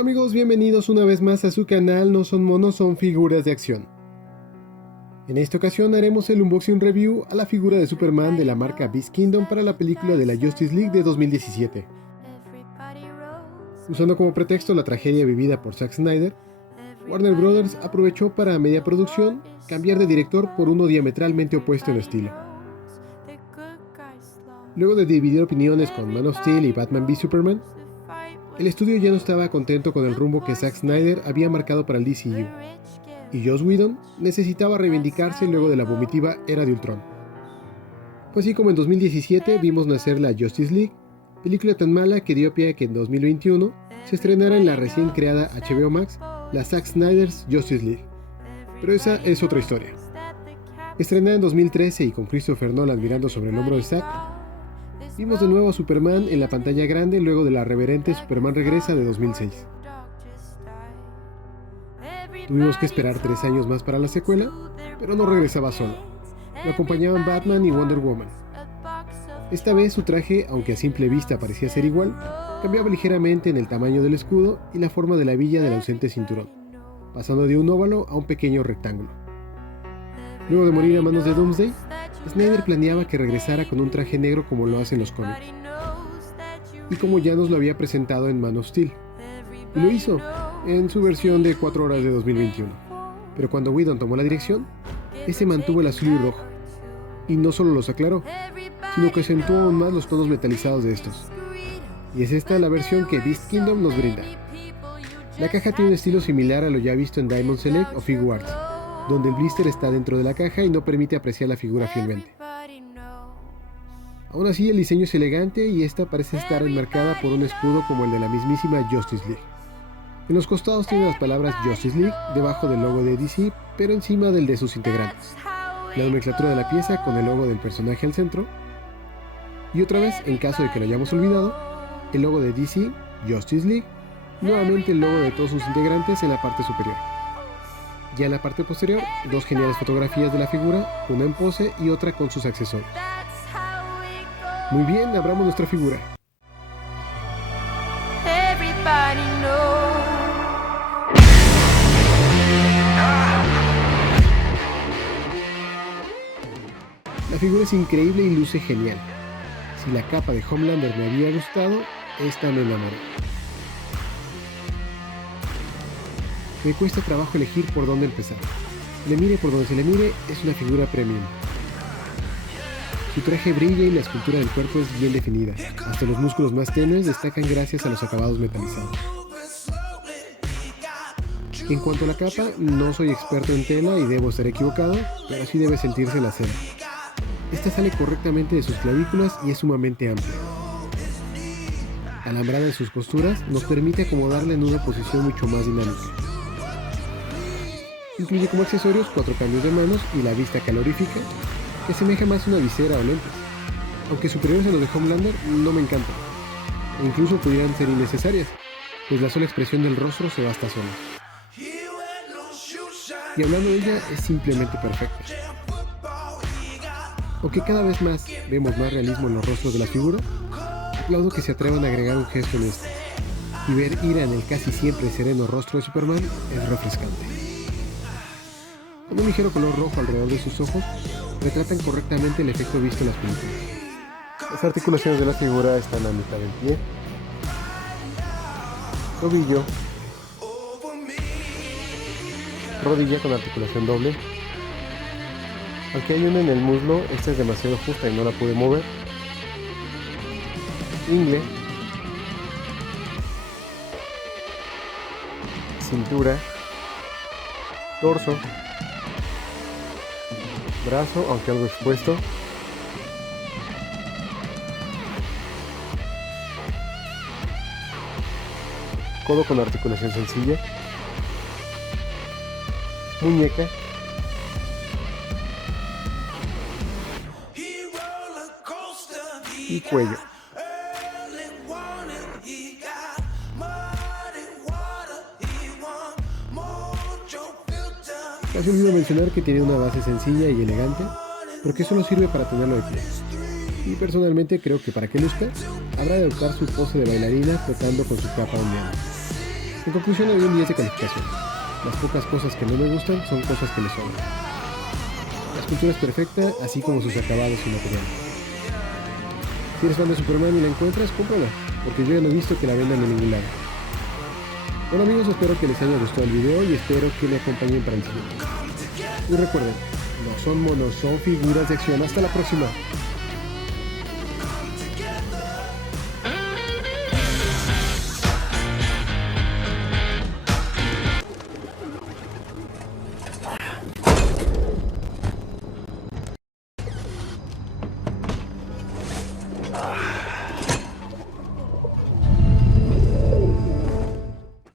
Hola amigos, bienvenidos una vez más a su canal No Son Monos, Son Figuras de Acción. En esta ocasión haremos el unboxing review a la figura de Superman de la marca Beast Kingdom para la película de la Justice League de 2017. Usando como pretexto la tragedia vivida por Zack Snyder, Warner Bros. Aprovechó para, a media producción, cambiar de director por uno diametralmente opuesto en estilo. Luego de dividir opiniones con Man of Steel y Batman v Superman, el estudio ya no estaba contento con el rumbo que Zack Snyder había marcado para el DCU, y Joss Whedon necesitaba reivindicarse luego de la vomitiva era de Ultron. Fue así como en 2017 vimos nacer la Justice League, película tan mala que dio pie a que en 2021 se estrenara en la recién creada HBO Max la Zack Snyder's Justice League. Pero esa es otra historia. Estrenada en 2013 y con Christopher Nolan mirando sobre el hombro de Zack, vimos de nuevo a Superman en la pantalla grande luego de la reverente Superman Regresa de 2006. Tuvimos que esperar 3 años más para la secuela, pero no regresaba solo. Lo acompañaban Batman y Wonder Woman. Esta vez su traje, aunque a simple vista parecía ser igual, cambiaba ligeramente en el tamaño del escudo y la forma de la villa del ausente cinturón, pasando de un óvalo a un pequeño rectángulo. Luego de morir a manos de Doomsday, Snyder planeaba que regresara con un traje negro como lo hacen los cómics, y como ya nos lo había presentado en Man of Steel, y lo hizo en su versión de 4 horas de 2021. Pero cuando Whedon tomó la dirección, ese mantuvo el azul y rojo, y no solo los aclaró, sino que acentuó aún más los tonos metalizados de estos. Y es esta la versión que Beast Kingdom nos brinda. La caja tiene un estilo similar a lo ya visto en Diamond Select o Figuarts, donde el blister está dentro de la caja y no permite apreciar la figura fielmente. Aún así, el diseño es elegante y esta parece estar enmarcada por un escudo como el de la mismísima Justice League. En los costados tiene las palabras Justice League debajo del logo de DC, pero encima del de sus integrantes. La nomenclatura de la pieza con el logo del personaje al centro. Y otra vez, en caso de que lo hayamos olvidado, el logo de DC, Justice League, nuevamente el logo de todos sus integrantes en la parte superior. Ya en la parte posterior, 2 geniales fotografías de la figura, una en pose y otra con sus accesorios. Muy bien, abramos nuestra figura. La figura es increíble y luce genial. Si la capa de Homelander me había gustado, esta me enamoró. Me cuesta trabajo elegir por dónde empezar. Le mire por donde se le mire, es una figura premium. Su traje brilla y la escultura del cuerpo es bien definida. Hasta los músculos más tenues destacan gracias a los acabados metalizados. En cuanto a la capa, no soy experto en tela y debo estar equivocado, pero así debe sentirse la seda. Esta sale correctamente de sus clavículas y es sumamente amplia. Alambrada en sus costuras, nos permite acomodarla en una posición mucho más dinámica. Incluye como accesorios 4 cambios de manos y la vista calorífica, que asemeja más a una visera o lentes, aunque superiores a los de Homelander no me encantan, e incluso pudieran ser innecesarias, pues la sola expresión del rostro se basta sola. Y hablando de ella, es simplemente perfecta. Aunque cada vez más vemos más realismo en los rostros de la figura, aplaudo que se atrevan a agregar un gesto en este, y ver ira en el casi siempre sereno rostro de Superman es refrescante. Con un ligero color rojo alrededor de sus ojos, retratan correctamente el efecto visto en las películas. Las articulaciones de la figura están a mitad del pie, tobillo, rodilla con articulación doble. Aunque hay una en el muslo, esta es demasiado justa y no la pude mover. Ingle, cintura, torso, brazo, aunque algo expuesto, codo con articulación sencilla, muñeca, y cuello. Casi olvido mencionar que tiene una base sencilla y elegante, porque solo sirve para tenerlo de pie. Y personalmente creo que para que luzca, habrá de adoptar su pose de bailarina flotando con su capa ondeante. En conclusión, le doy un 10 de calificación. Las pocas cosas que no me gustan son cosas que me sobran. La escultura es perfecta, así como sus acabados y material. Si eres fan de Superman y la encuentras, cómprala, porque yo ya no he visto que la vendan en ningún lado. Bueno amigos, espero que les haya gustado el video y espero que me acompañen para el siguiente. Y recuerden, no son monos, son figuras de acción. Hasta la próxima.